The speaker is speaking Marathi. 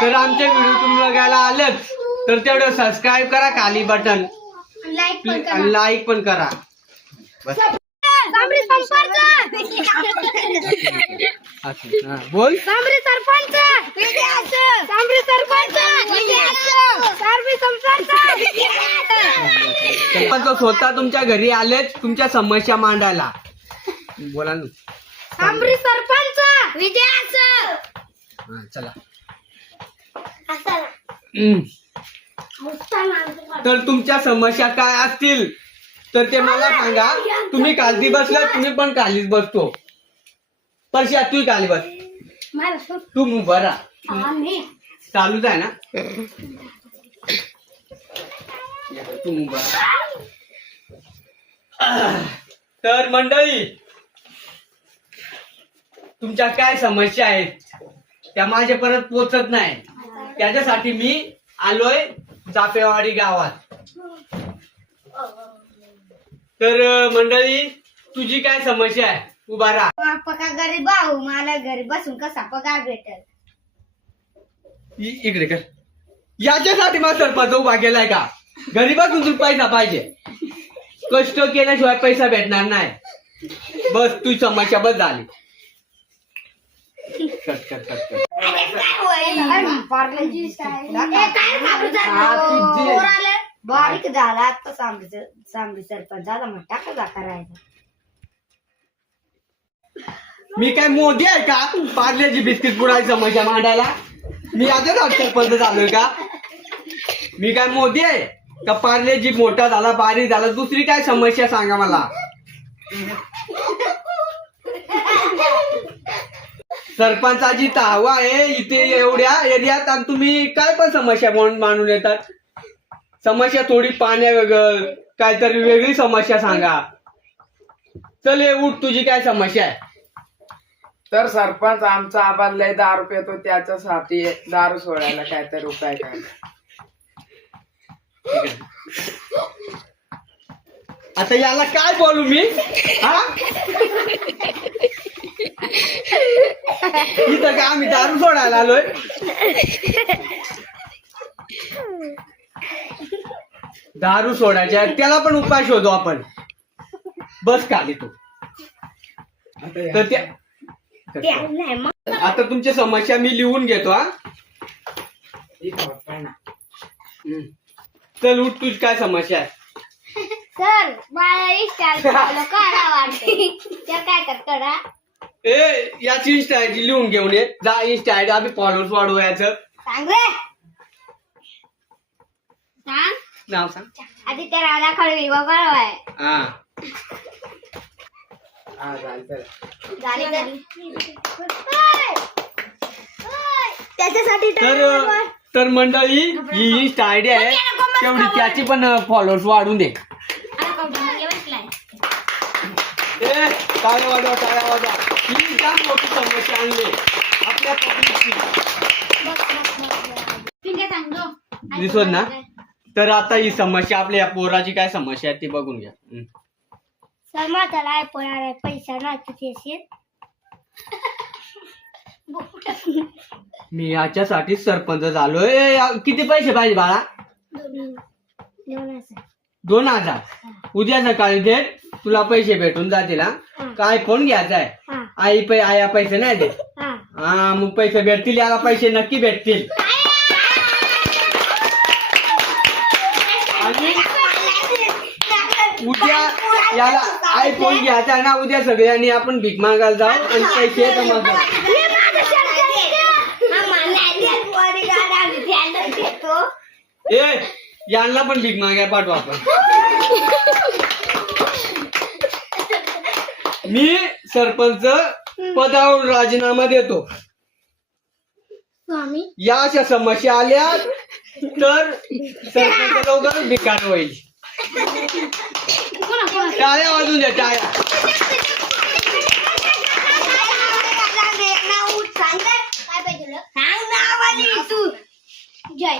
तर आमचे व्हिडिओ तुम्ही बघायला आलेच तर तेवढं सबस्क्राईब करा, खाली बटन लाईक पण करा. बस बोल सरपंच स्वतः तुमच्या घरी आलेच तुमच्या समस्या मांडायला. बोला ना. सरपंच चला. तर तुमच्या समस्या काय असतील तर ते मला सांगा. तुम्ही खाली बसला, तुम्ही पण खालीच बसतो. परश्या तू खाली बस. तू बरा चालूच आहे ना. तू बरा. तर मंडळी तुमच्या काय समस्या आहेत त्या माझ्यापर्यंत पोचत नाही, त्याच्यासाठी मी आलोय चापेवाडी गावात. तर मंडळी तुझी काय समस्या आहे, उभा राहा. पका गरीब भाऊ, मला घरी बसून कसा पगार भेटेल? इकडे कर. याच्यासाठी मला सरपंच उभा केलाय का? घरी बसून तुला पैसा पाहिजे, कष्ट केल्याशिवाय पैसा भेटणार नाही. बस तू समस्या बस झाली. बारीक झाला आता सांबरी सरपंच झाला मग टाका करायचा. मी काय मोदी आहे का पार्ल्याची बिस्किट पुडायची समस्या मांडायला? मी आता सरपंच झालोय का? मी काय मोदी आहे का पार्लेजी मोठा झाला बारीक झाला? दुसरी काय समस्या सांगा मला. सरपंचाची हवा आहे इथे एवढ्या एरियात आणि तुम्ही काय पण समस्या मांडून येतात. समस्या थोडी पाण्या वेगळं काहीतरी वेगळी समस्या सांगा. चल ये उठ, तुझी काय समस्या आहे? तर सरपंच आमचा आबाद लय दारू पितो, त्याच्यासाठी दारू सोडायला काहीतरी उपाय करा. आता याला काय बोलू मी? हा इथं का आम्ही दारू सोडायला आलोय? दारू सोडायच्या त्याला पण उपाय शोधू आपण. बस खाली तू. तर त्या आता तुमच्या समस्या मी लिहून घेतो. हा चल उठ, तुझी काय समस्या आहे? सर मला इन्स्टा करा वाटते त्या काय करा. ए याची इन्स्टा आयडी लिहून घेऊन ये जा. इन्स्टा आयडी आम्ही फॉलोअर्स वाढवायचं. सांग रे. सांग नाव सांग. आधी त्या राधा खडवी बाबा आहे. हा त्याच्यासाठी तर मंडळी ही इन्स्टा आयडी आहे तेवढी त्याची पण फॉलोअर्स वाढून दे. टाळ्या वाजवा, टाळ्या वाजवा. ही काय मोठी समस्या आणली आपल्या पब्लिकची. दिसत ना. तर आता ही समस्या आपल्या या पोराची काय समस्या आहे ती बघून घ्या. सर माझा पण पैसा नाही. मी याच्यासाठी सरपंच झालोय. किती पैसे पाहिजे बाळा? 2000. उद्या सकाळी दे, तुला पैसे भेटून जातील. काय फोन घ्यायचा आहे? आया पैसे नाही दे. हा मग पैसे भेटतील, याला पैसे नक्की भेटतील. आणि उद्या याला आयफोन घ्यायचा आहे ना. उद्या सगळ्यांनी आपण भीक मागायला जाऊ आणि पैसे जमा करू. ए यांना पण भीक मागायला पाठवा आपण. मी सरपंच पदावर राजीनामा देतो. या अशा समस्या आल्या तर सरपंच लवकरच भिकार होईल. टाळ्या वाजून द्या, टाळ्या. सांग ना तू जय.